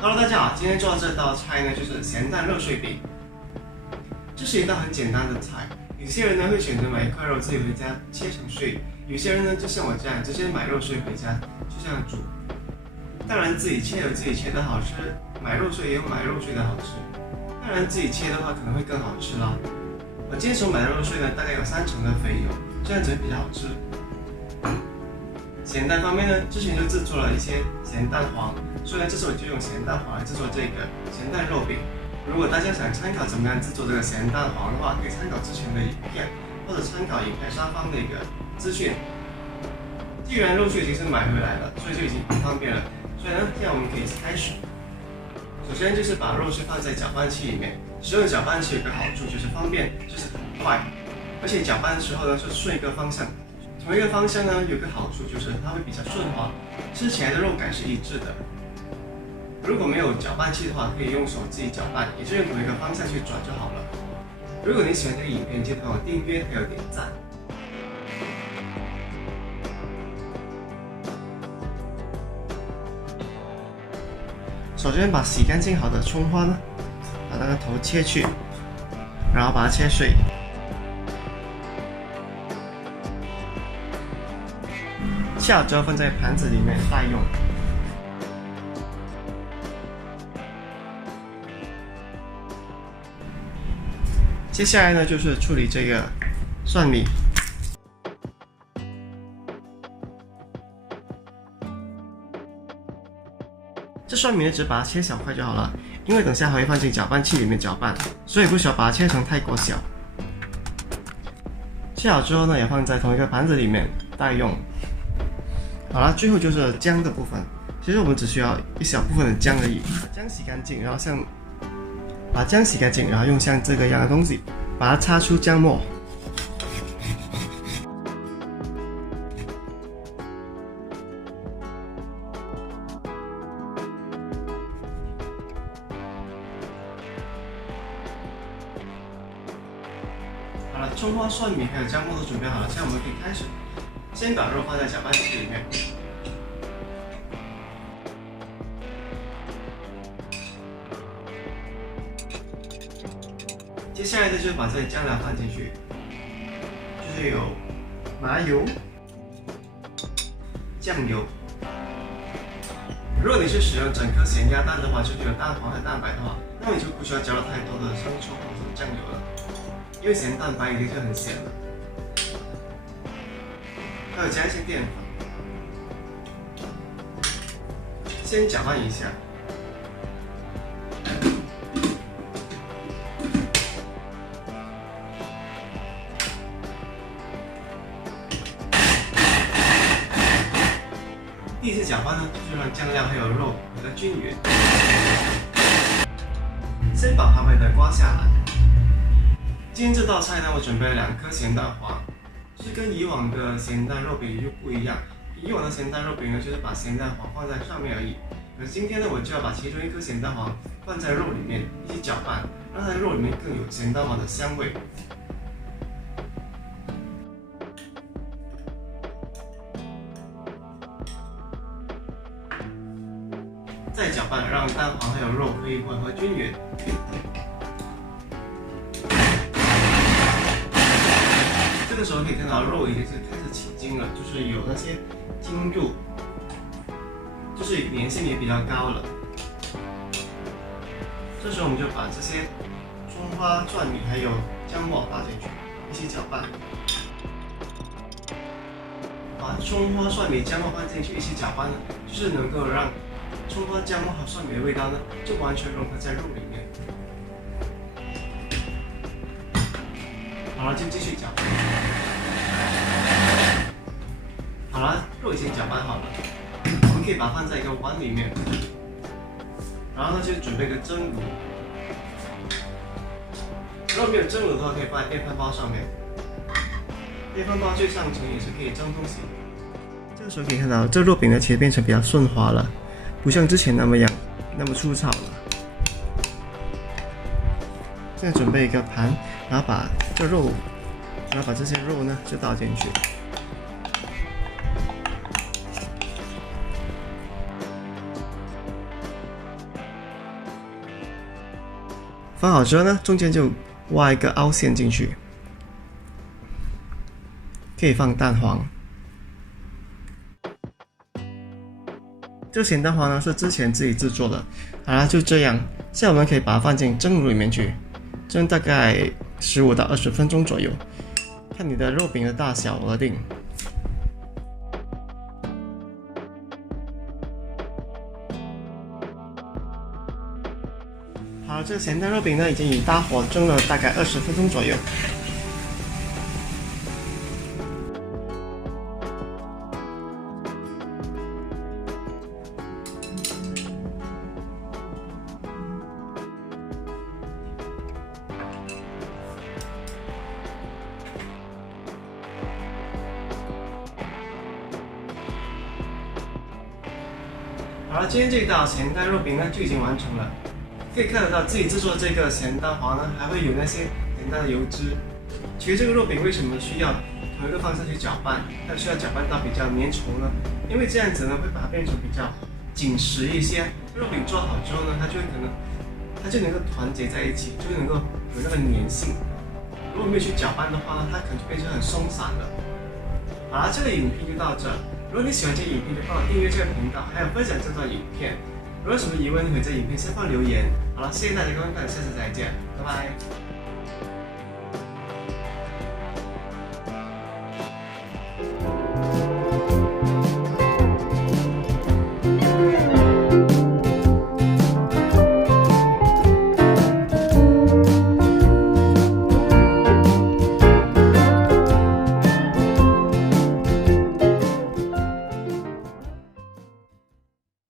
Hello， 大家好，今天做的这道菜呢，就是咸蛋肉碎饼。这是一道很简单的菜，有些人呢会选择买一块肉自己回家切成碎，有些人呢就像我这样，直接买肉碎回家就这样煮。当然自己切有自己切的好吃，买肉碎也有买肉碎的好吃。当然自己切的话可能会更好吃啦。我今天所买的肉碎呢，大概有30%的肥油，这样子比较好吃。咸蛋方面呢，之前就制作了一些咸蛋黄，所以呢，这次我就用咸蛋黄来制作这个咸蛋肉饼。如果大家想参考怎么样制作这个咸蛋黄的话，可以参考之前的影片，或者参考影片上方的一个资讯。既然肉碎已经是买回来了，所以就已经很方便了。所以呢，现在我们可以开始。首先就是把肉碎放在搅拌器里面，使用搅拌器有个好处就是方便，就是很快，而且搅拌的时候呢是顺一个方向。同一个方向呢，有个好处就是它会比较顺滑，吃起来的肉感是一致的。如果没有搅拌器的话，可以用手自己搅拌，也是用同一个方向去转就好了。如果你喜欢这个影片，记得帮我订阅还有点赞。首先把洗干净好的葱花呢，把那个头切去，然后把它切碎。切好之后放在盘子里面待用。接下来呢，就是处理这个蒜米。这蒜米呢，只把它切小块就好了，因为等下还会放进搅拌器里面搅拌，所以不需要把它切成太过小。切好之后呢，也放在同一个盘子里面待用。好了，最后就是姜的部分。其实我们只需要一小部分的姜而已。把姜洗干净，然后用像这个样的东西把它擦出姜末。好了，葱花、蒜米还有姜末都准备好了，现在我们可以开始。先把肉放在搅拌器里面，接下来呢就是把这些酱料放进去，就是有麻油、酱油。如果你是使用整颗咸鸭蛋的话，就是有蛋黄和蛋白的话，那你就不需要加入太多的生抽或者酱油了，因为咸蛋白已经是很咸了。还有加一些淀粉，先搅拌一下。第一次搅拌呢，就是让酱料还有肉合得均匀。先把旁边的刮下来。今天这道菜呢，我准备了2颗咸蛋黄。是跟以往的咸蛋肉饼就不一样，以往的咸蛋肉饼呢，就是把咸蛋黄放在上面而已。可是今天呢，我就要把其中1颗咸蛋黄放在肉里面一起搅拌，让它的肉里面更有咸蛋黄的香味。再搅拌，让蛋黄还有肉可以混合均匀。这个时候可以看到肉已经是开始起筋了，就是有那些筋入，就是粘性也比较高了。这时候我们就把这些葱花、蒜米还有姜末倒进去，一起搅拌。把葱花、蒜米、姜末放进去一起搅拌呢，就是能够让葱花、姜末和蒜米的味道呢，就完全融合在肉里面。好了，就继续搅。好了，肉已经搅拌好了，我们可以把它放在一个碗里面，然后呢就准备一个蒸炉。如果没有蒸炉的话，可以放在电饭煲上面。电饭煲最上层也是可以蒸东西。这个时候可以看到，这肉饼呢其实变成比较顺滑了，不像之前那么粗糙了。现在准备一个盘，然后把这些肉呢就倒进去。放好之后呢，中间就挖一个凹陷进去，可以放蛋黄。这个咸蛋黄呢是之前自己制作的，好啦，就这样。现在我们可以把它放进蒸炉里面去，蒸大概15到20分钟左右，看你的肉饼的大小而定。好，这个咸蛋肉饼呢已经以大火蒸了大概20分钟左右。好了，今天这道咸蛋肉饼呢就已经完成了。可以看得到自己制作这个咸蛋黄呢，还会有那些咸蛋的油脂。其实这个肉饼为什么需要同一个方向去搅拌，它需要搅拌到比较粘稠呢？因为这样子呢会把它变成比较紧实一些。肉饼做好之后呢，它就能够团结在一起，就能够有那个粘性。如果没有去搅拌的话呢，它可能就变成很松散了。好了，这个影片就到这。如果你喜欢这个影片，就帮我订阅这个频道，还有分享这段影片。如果有什么疑问，你可以在影片下方留言。好了，谢谢大家观看，下次再见，拜拜。